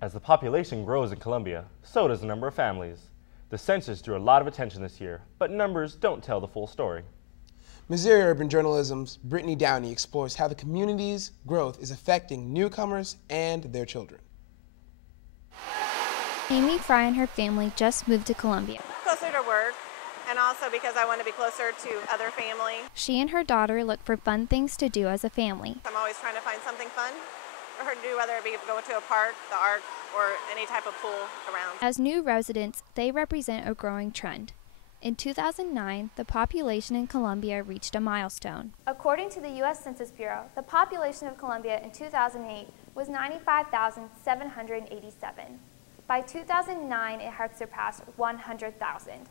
As the population grows in Columbia, so does the number of families. The census drew a lot of attention this year, but numbers don't tell the full story. Missouri Urban Journalism's Brittany Downey explores how the community's growth is affecting newcomers and their children. Amy Fry and her family just moved to Columbia. Closer to work, and also because I want to be closer to other family. She and her daughter look for fun things to do as a family. I'm always trying to find something fun for her to do, whether it be go to a park, the Ark, or any type of pool around. As new residents, they represent a growing trend. In 2009, the population in Columbia reached a milestone. According to the U.S. Census Bureau, the population of Columbia in 2008 was 95,787. By 2009, it had surpassed 100,000.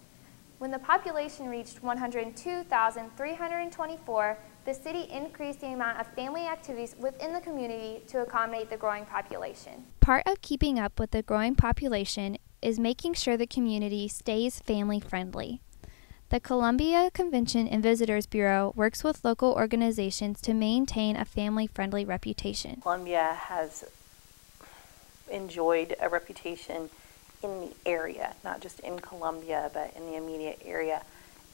When the population reached 102,324, the city increased the amount of family activities within the community to accommodate the growing population. Part of keeping up with the growing population is making sure the community stays family-friendly. The Columbia Convention and Visitors Bureau works with local organizations to maintain a family-friendly reputation. Columbia has enjoyed a reputation in the area, not just in Columbia, but in the immediate area,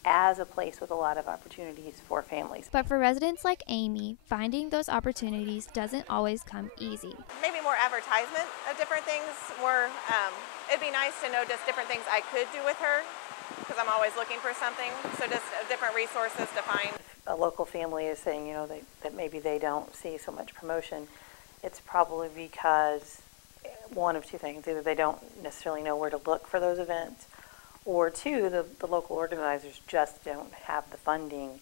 as a place with a lot of opportunities for families. But for residents like Amy, finding those opportunities doesn't always come easy. Maybe more advertisement of different things, it'd be nice to know just different things I could do with her, because I'm always looking for something, so just different resources to find. A local family is saying, that maybe they don't see so much promotion. It's probably because one of two things: either they don't necessarily know where to look for those events, or two, the local organizers just don't have the funding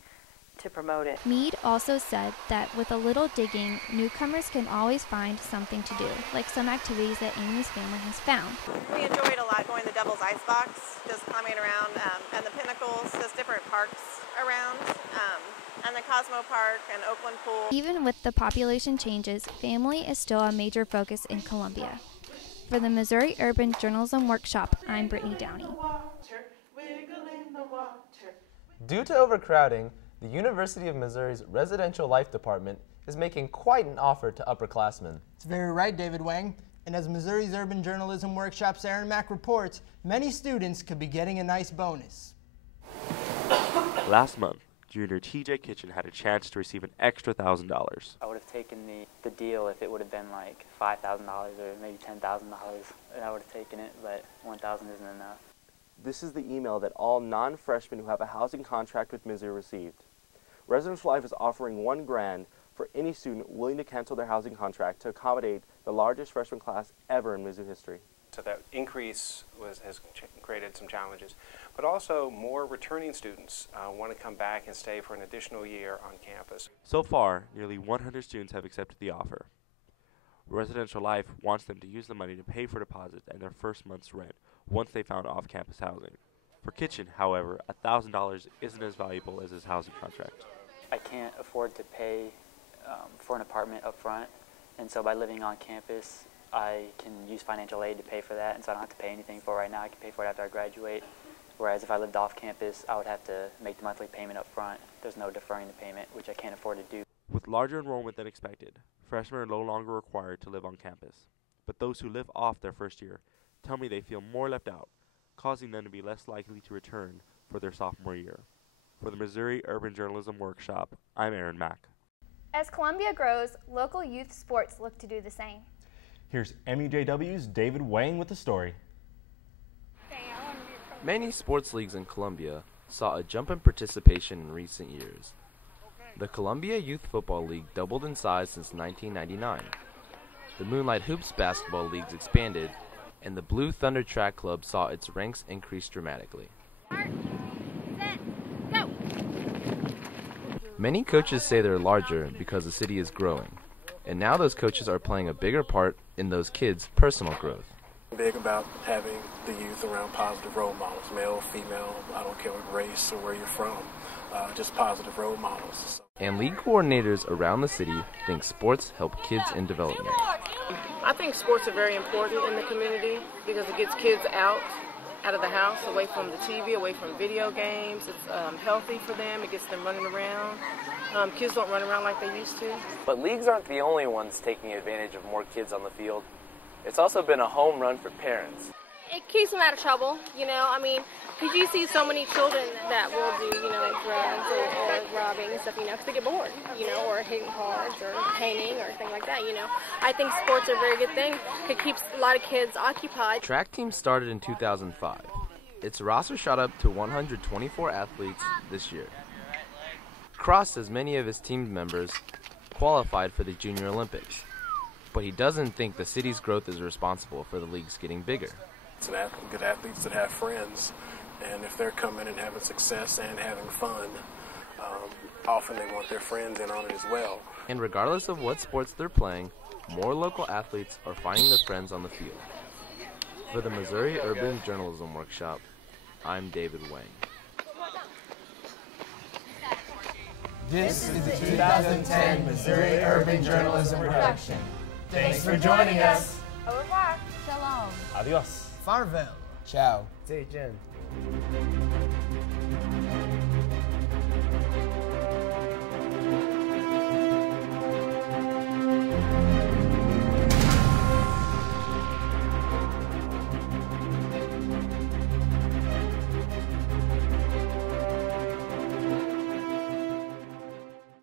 to promote it. Meade also said that with a little digging, newcomers can always find something to do, like some activities that Amy's family has found. We enjoyed a lot going to the Devil's Icebox, just climbing around, and the Pinnacles, just different parks around, and the Cosmo Park and Oakland Pool. Even with the population changes, family is still a major focus in Columbia. For the Missouri Urban Journalism Workshop, I'm Brittany Downey. Due to overcrowding, the University of Missouri's Residential Life Department is making quite an offer to upperclassmen. That's very right, David Wang. And as Missouri's Urban Journalism Workshop's Aaron Mack reports, many students could be getting a nice bonus. Last month, Junior TJ Kitchen had a chance to receive an extra $1,000. I would have taken the deal if it would have been like $5,000 or maybe $10,000, and I would have taken it, but $1,000 isn't enough. This is the email that all non-freshmen who have a housing contract with Missouri received. Residential Life is offering $1,000 for any student willing to cancel their housing contract to accommodate the largest freshman class ever in Mizzou history. So that increase has created some challenges, but also more returning students want to come back and stay for an additional year on campus. So far, nearly 100 students have accepted the offer. Residential Life wants them to use the money to pay for deposits and their first month's rent once they found off-campus housing. For Kitchen, however, $1,000 isn't as valuable as his housing contract. I can't afford to pay for an apartment up front, and so by living on campus, I can use financial aid to pay for that, and so I don't have to pay anything for it right now. I can pay for it after I graduate, whereas if I lived off campus, I would have to make the monthly payment up front. There's no deferring the payment, which I can't afford to do. With larger enrollment than expected, freshmen are no longer required to live on campus. But those who live off their first year tell me they feel more left out, causing them to be less likely to return for their sophomore year. For the Missouri Urban Journalism Workshop, I'm Aaron Mack. As Columbia grows, local youth sports look to do the same. Here's MUJW's David Wang with the story. Many sports leagues in Columbia saw a jump in participation in recent years. The Columbia Youth Football League doubled in size since 1999. The Moonlight Hoops basketball leagues expanded, and the Blue Thunder Track Club saw its ranks increase dramatically. Many coaches say they're larger because the city is growing, and now those coaches are playing a bigger part in those kids' personal growth. Big about having the youth around positive role models, male, female, I don't care what race or where you're from, just positive role models. And league coordinators around the city think sports help kids in development. I think sports are very important in the community because it gets kids out of the house, away from the TV, away from video games. It's healthy for them. It gets them running around. Kids don't run around like they used to. But leagues aren't the only ones taking advantage of more kids on the field. It's also been a home run for parents. It keeps them out of trouble, you know, I mean, because you see so many children that will do, you know, drugs or robbing and stuff, you know, because they get bored, you know, or hitting cards or painting or things like that, you know. I think sports are a very good thing. It keeps a lot of kids occupied. Track team started in 2005. Its roster shot up to 124 athletes this year. Cross says many of his team members qualified for the Junior Olympics, but he doesn't think the city's growth is responsible for the leagues getting bigger. It's good athletes that have friends, and if they're coming and having success and having fun, often they want their friends in on it as well. And regardless of what sports they're playing, more local athletes are finding their friends on the field. For the Missouri Urban Journalism Workshop, I'm David Wang. This is the 2010 Missouri Urban Journalism Production. Thanks for joining us. Au revoir. Shalom. Adios. Farvel. Ciao. 再见.